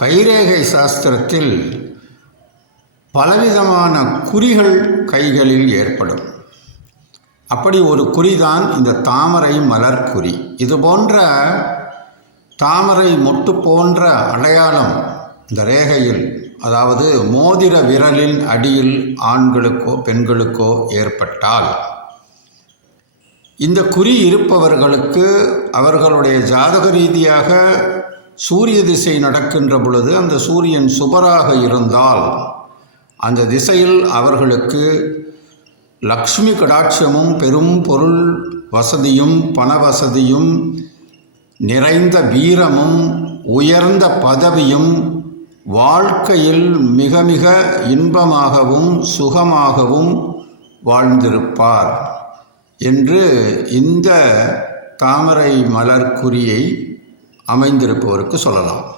கைரேகை சாஸ்திரத்தில் பலவிதமான குறிகள் கைகளில் ஏற்படும். அப்படி ஒரு குறிதான் இந்த தாமரை மலர் குறி. இது போன்ற தாமரை மொட்டு போன்ற அடையாளம் இந்த ரேகையில், அதாவது மோதிர விரலின் அடியில் ஆண்களுக்கோ பெண்களுக்கோ ஏற்பட்டால், இந்த குறி இருப்பவர்களுக்கு அவர்களுடைய ஜாதக ரீதியாக சூரிய திசை நடக்கின்ற பொழுது அந்த சூரியன் சுபராக இருந்தால் அந்த திசையில் அவர்களுக்கு லக்ஷ்மி கடாட்சமும் பெரும் பொருள் வசதியும் பண வசதியும் நிறைந்த வீரமும் உயர்ந்த பதவியும் வாழ்க்கையில் மிக மிக இன்பமாகவும் சுகமாகவும் வாழ்ந்திருப்பார் என்று இந்த தாமரை மலர் குறியை அமைந்திருப்பவருக்கு சொல்லலாம்.